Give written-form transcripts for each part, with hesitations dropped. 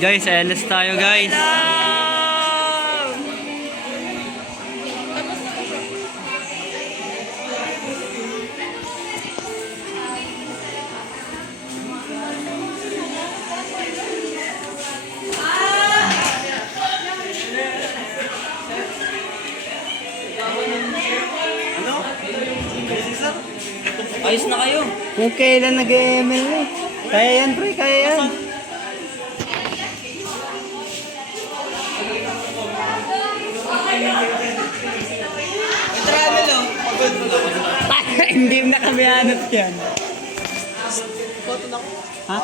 Guys, LS tayo guys. Ayos na kayo. Kung kailan nag-ML eh. Kaya yan pre, kaya yan. Travel oh. Hindi na kami hanap yan. Ha?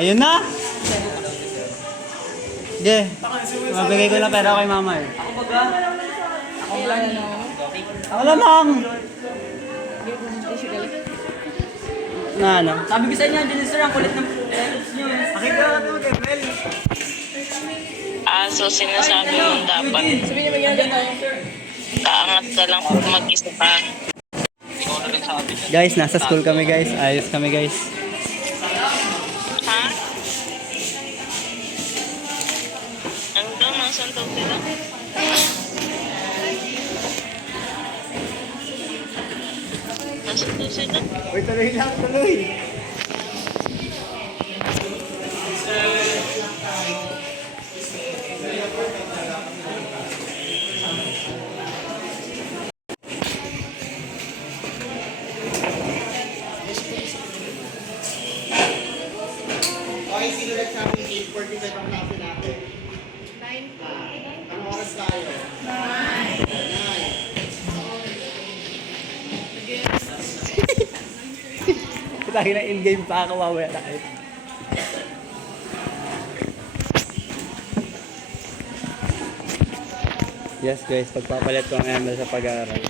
Ayun na! Sige. Mabigay ko na pera kay mama eh. Ako baga. Ako lang. Ako lamang! Na ano? Sabi ko sa inyo, dyan sir, ang kulit ng letters nyo. Pakita ka ito, Gabriel. So sinasabi mo dapat kaangat ka lang kung mag-isa ka. Guys, nasa school kami guys. Ayos kami guys. Ha? Ano daw? Nasaan daw sila? Nasaan daw sila? Uy, tuloy lang, tuloy. Okay, sinulat sa amin 8:45 ang klase natin. 9. Anong oras tayo? 9. Lagi na in-game pa ako, mamaya na kayo. Yes guys, pagpapalit ko ang ML sa pag-aaral.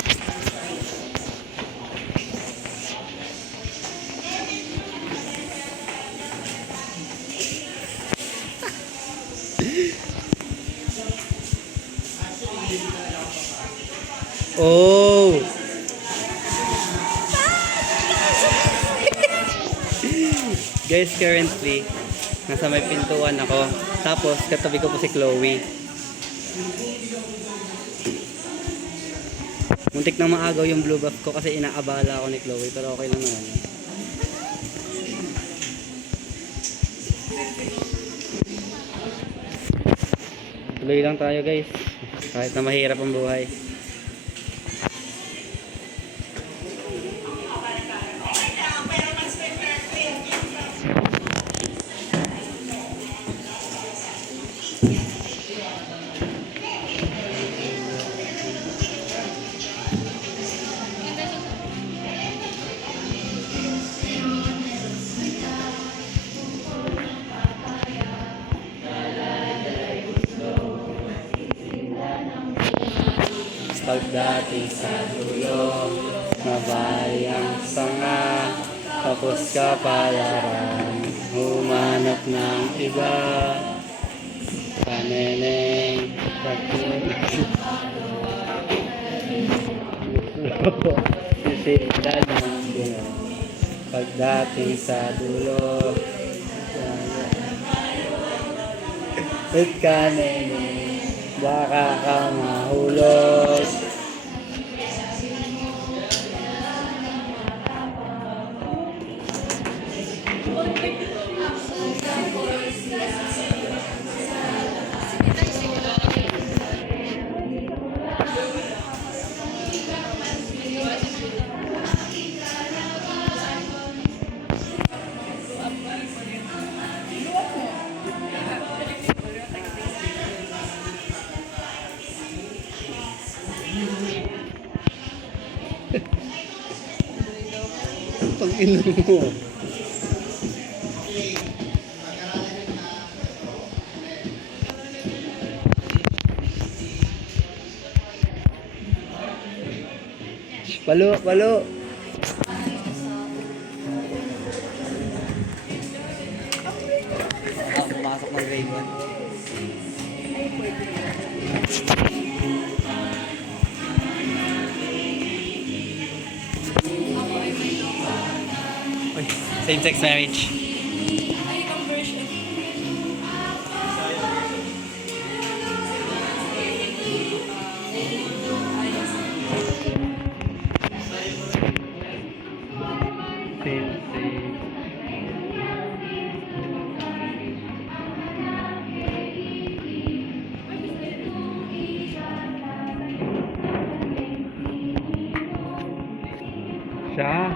Oh! Guys, currently, nasa may pintuan ako. Tapos, katabi ko po si Chloe. Muntik nang maagaw yung blue buff ko kasi inaabala ako ni Chloe. Pero okay lang naman. Tuloy lang tayo guys. Kahit na mahirap ang buhay. Pagdating sa dulo, mabayang sanga, tapos kapalaran, humanap ng iba, kaneneng, sisita ng bunga. Pagdating sa dulo, at kaneneng, baka ka mahulog. Pag-inom mo. Palo, palo. Pumasok ng grade 1. Same-sex marriage. Sensei. Siya.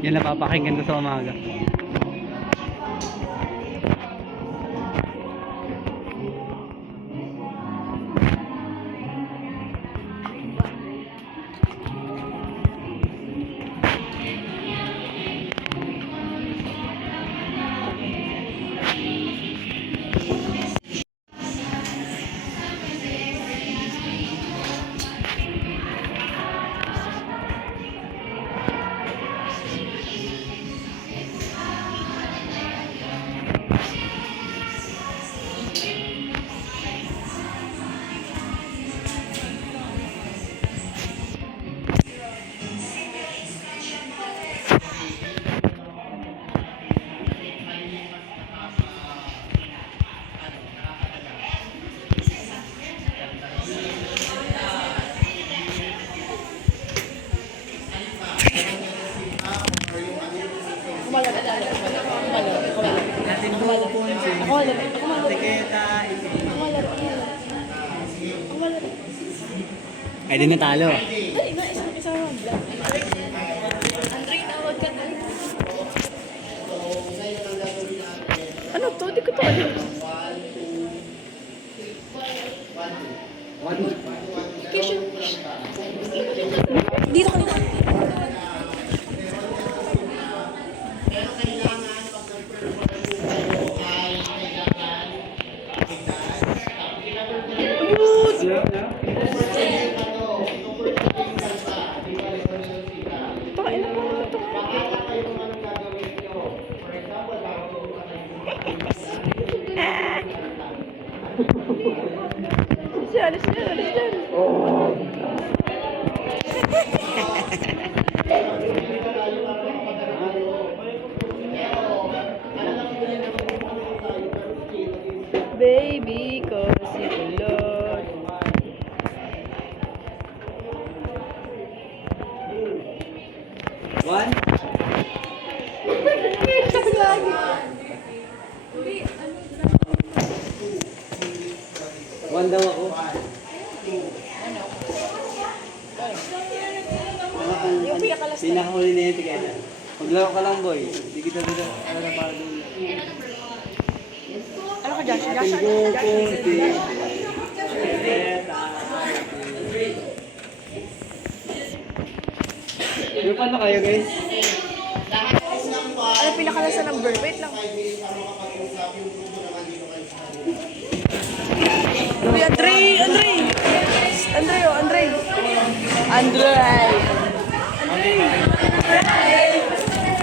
Yan napapakinggan ko sa umaga. Ay, di natalo. Ano to? Di ko to alam. Dito ka na. Paano po naman to? Alis dyan. Baby, cause you love. One. One daw ako. Yung pinakalas na. Pinakahuli na yun, tigana. Maglaro ka lang, boy. Hindi kita dito. Ano na para doon. Ano ka, Josh? Yung paano kayo, guys? Ano pinakalas na number? Wait lang. Uy, Andre!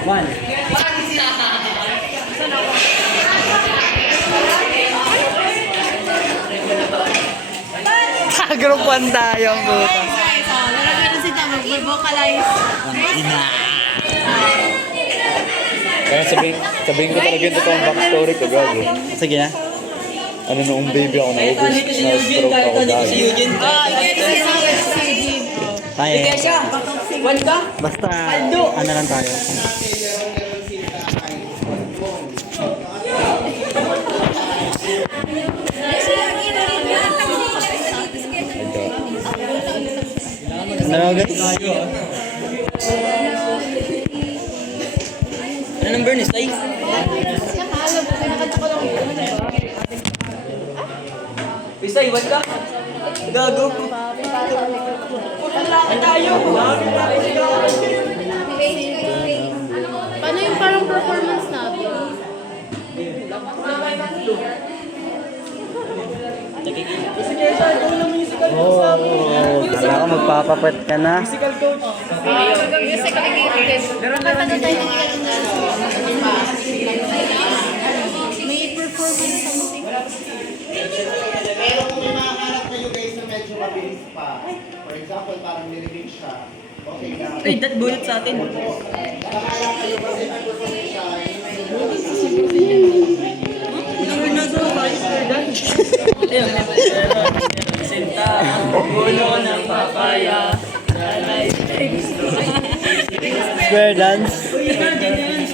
One. Group 1 tayo, buta. Lalagyan si Tama, vocalize. Kaya sabihin ko talaga yung totoong backstory ko, gago. Sige na. Ano noong baby ako, na-stroke ako, gago. Tayo. Basta, ano lang tayo. Ano guys? Ano number ni Stay? Stay, what ka? Gago. Wala tayo. Paano yung parang performance natin? Kala ko magpapapet ka na. Musical creative. Kanta na tayo ng may performance something. mabilis pa. For example, parang nilibig siya. Okay lang. Ay, that bullet sa atin. Bahala kayo kasi nag-position. Anong ginagawa ba? Ayun. Senta, ulo ng papaya. Square dance. Square dance.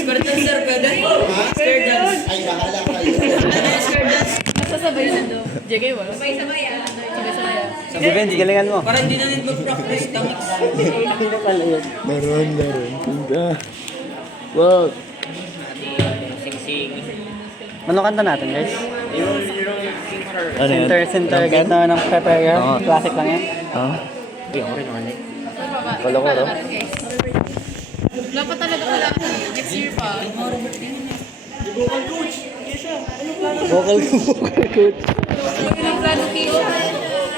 Square dance, sir. Pwede? Square dance. Ay, bahala kayo. Square dance. Masasabay na do. Jigay wala. Sabay-sabay ah. Sabay-sabay ah. Sige, Vince, galingan mo. Para hindi na nito practice. Tangik. Ano pala yun? Laruan. Ganda. Wow. Ano kanta natin, guys? Ano yan? Center, ganda ng prepare. Oo. Classic lang yan. Ah? Wala ko, no? Wala pa talaga wala. Next year pa. Vocal coach. Ang plano Keisha.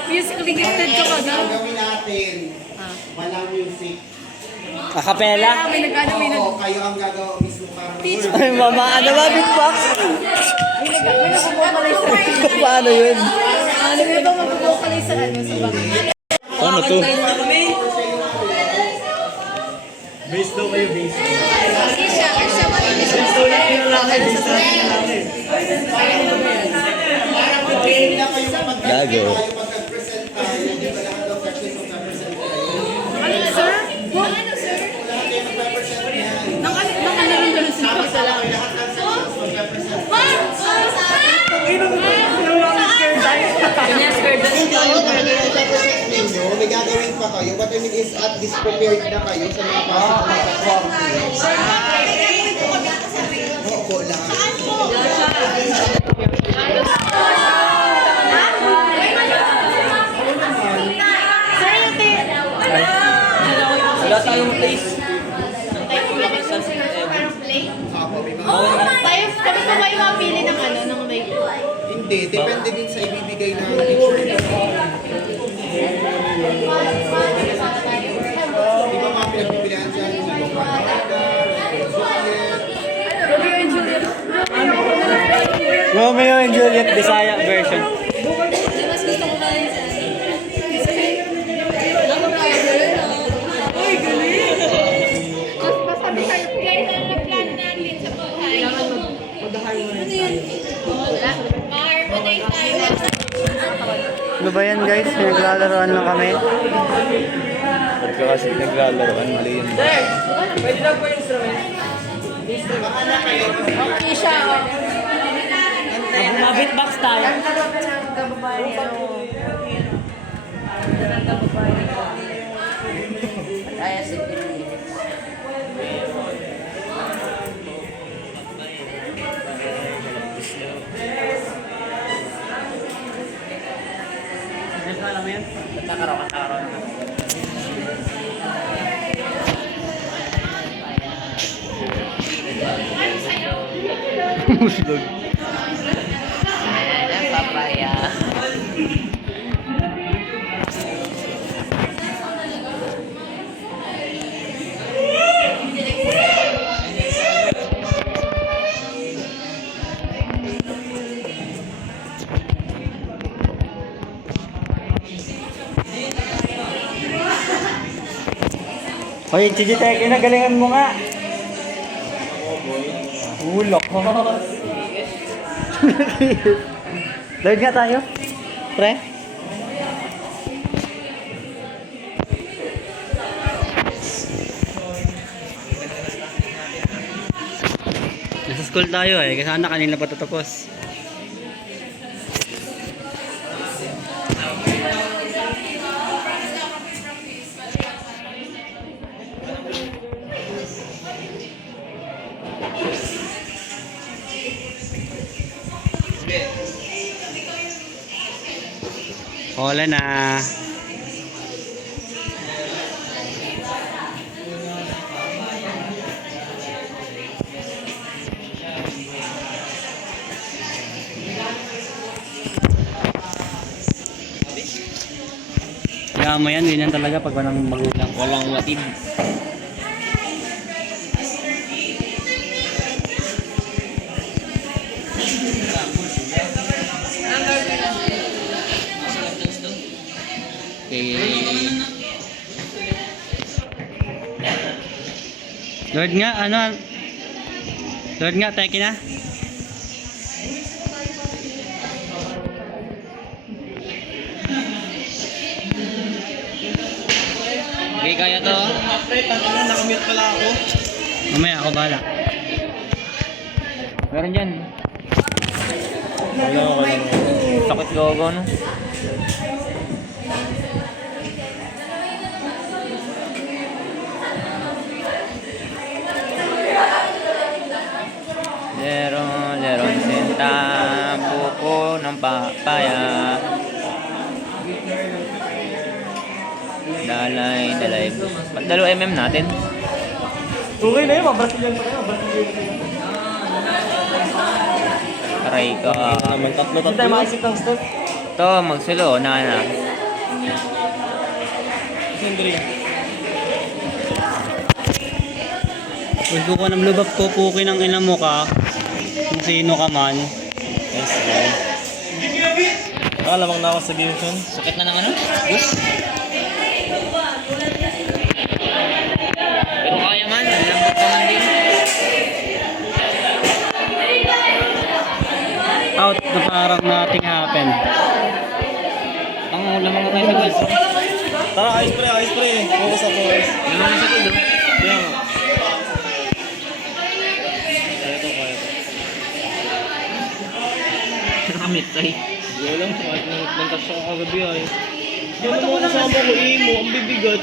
Musically gifted ka ba? Ang gawin natin, walang music. Acapella. May nag-ano, may nag... Oo, kayo ang gagawa mismo parang Ay, mama, ano ba, beatbox? Paano yun? Ano yung ba mag-vocalize sa ano sa bangin? Ano to? Keisha, Keisha, malinis mo sa parang mag-game na kayo kapag Gago. kayo pag nag-present tayo, hindi ba lahat ng sections mag-present kayo? Ano, sir? Ano, sir? Lahat kayo mag-present yan. Nang ano rin ganun sa Sama-sama kayo, lahat ng sections mag-present. Ganyan, square dance. Ninyo, may gagawin pa kayo. What I mean is, at least prepared na kayo sa mga pasok na opo lang. Wala tayong place. Apo, may mga... Tayo, kami pa kayo mapili ng ano, ng like... Hindi, depende din sa ibibigay ng teacher. Di ba mga pinagpipilihan dyan? Juliet, Romeo and Juliet, Bisaya version. Mas gusto ko pa rin sa Ano ba yan, guys? Naglalarawan lang kami. Pagka kasi naglalaroan, mali yun. Pwede lang po yung instrument. Keisha. Mag-beatbox tayo. Alam mo yan? Kakaraw. Muslog. Papaya. Hoy, Chijitek, galingan mo nga. Ulok. Load nga tayo. Pre. Nasa school tayo eh. Kasi sana kanina pa tatapos. Wala na. Kaya mo yan, ganyan talaga pag walang magulang. Walang watid. Lord nga, ano? Lord nga, teki na. Okay, kaya to. Pre, tangina, nakamute pala ako. Mamaya ako bala. Meron dyan. Wala. Sakit gawa no? Leron sinta, buko ng papaya. Dalay. Ba't 2 natin? Okay na yun, Brazilian pa kayo. Aray ka. Naman, tatlo. Hindi tayo makisip ng step. Ito, magsilo. Na. Sandri. Huwag ko ng lubab ko, pukin ang ina mo ka. Kung sino ka man. Yes, bro. Nakalamang na ako sa Gimson. Sakit na ng ano? Gus? Pero kaya man. Lambot ka man din. Out na parang nothing happened. Ang lamang mo tayo sa gus. Tara, ayos pre. Focus ako. Lamang na sa gus. Kaya nga. Kaya to. Nakamit tayo. Hindi alam kung at nang-touch ako kagabi ay. Hindi mo kasama ko imo, ang bibigat.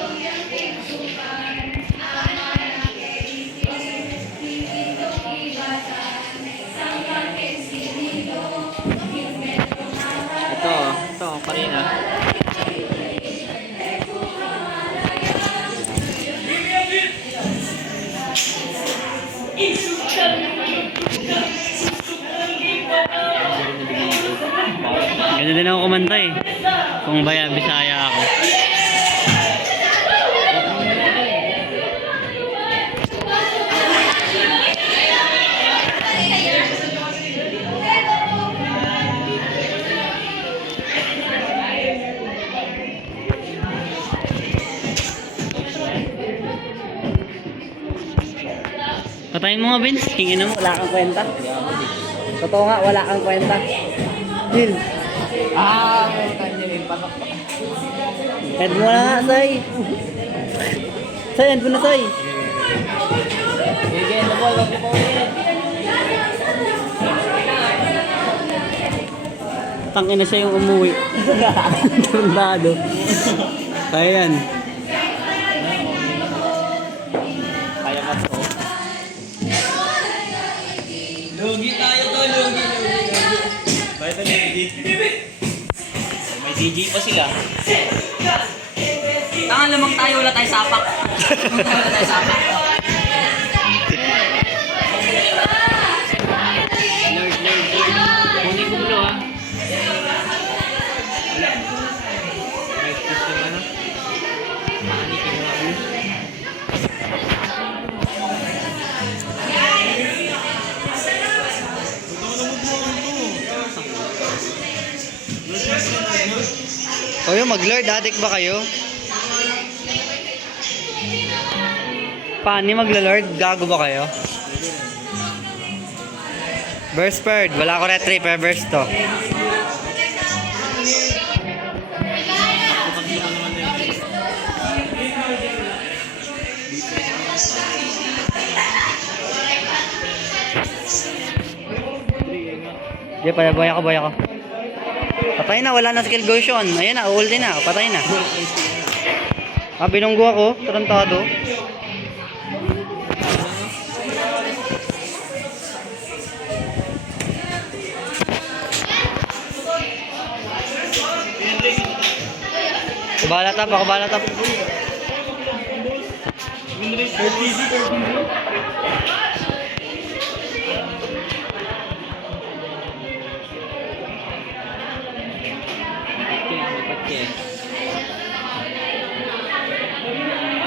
Ito, kanina. Ganun din ako kumanta eh. Kung Bisaya ako. Patayin mo nga, Vince. Hingin mo, wala kang kwenta. Totoo nga, wala kang kwenta. Hil. Head mo na nga, Say. Say, head mo na, Say. Sige, ano po, wag po ulit. Tangin na siya yung umuwi. Tandado. Kaya yan. Kaya ka to. Lugi tayo to, lugi. Bakit ang hindi? May DJ pa sila. Tangan lamang tayo, wala tayo sapak. Wala tayo sapak. Lord. Kunin ko ulo ha. Wala. Right twist yung ano. Panikin mo ulo. Kayo, mag-Lord, addict ba kayo? Paano magla-Lord? Gago ba kayo? Burst bird. Wala ko retry, pero burst to. Di, buhay ako. Patay na, wala na skill Goshen. Ayan na, ulti na, patay na. Ah, binunggo ako, tarantado. Ako balatap.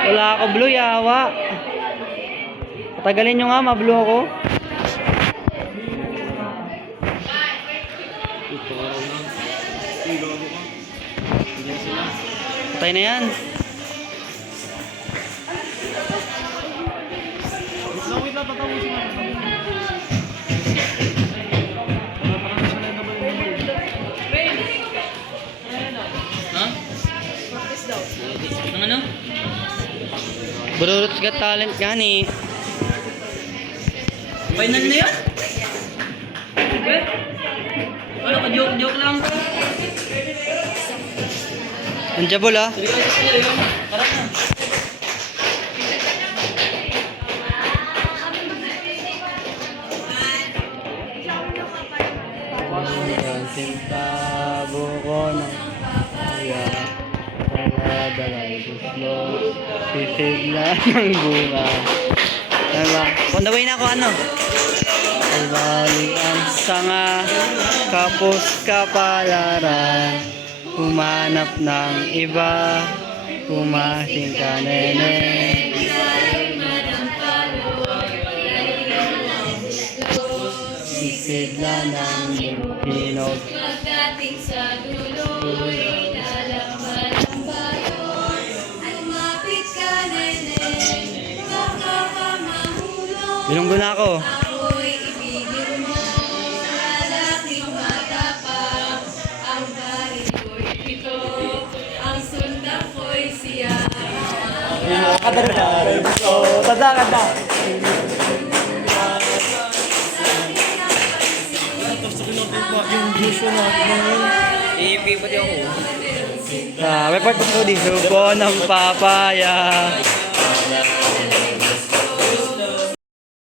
Wala ako blue, yawa. Patagalin nyo nga, ma-blue ako. Patay na yan. Bururut's Got Talent nga ni. Final na yun? Okay. Ano ka, joke lang. Anjabol ah. Sabi ko sa iyo yun. Tara na. Sinta buko ng kaya dala-dalay buslo sisigla ng bunga. Ano ba? On the way na ako ano? Ay balik ang sanga kapos kapalaran humanap ng iba kumasing ka nene. Sisigla ng hinog. Pagdating sa dulo, inalaman ang bayon. Lumapit ka, nene, baka ka mahulog. Bilunggo na ako. Ako'y ibigin mo, lalaking matapang. Ang baril ko'y pito, ang sundan ko'y siya. Iipi pati ako. May part ko dito. Subo ng papaya.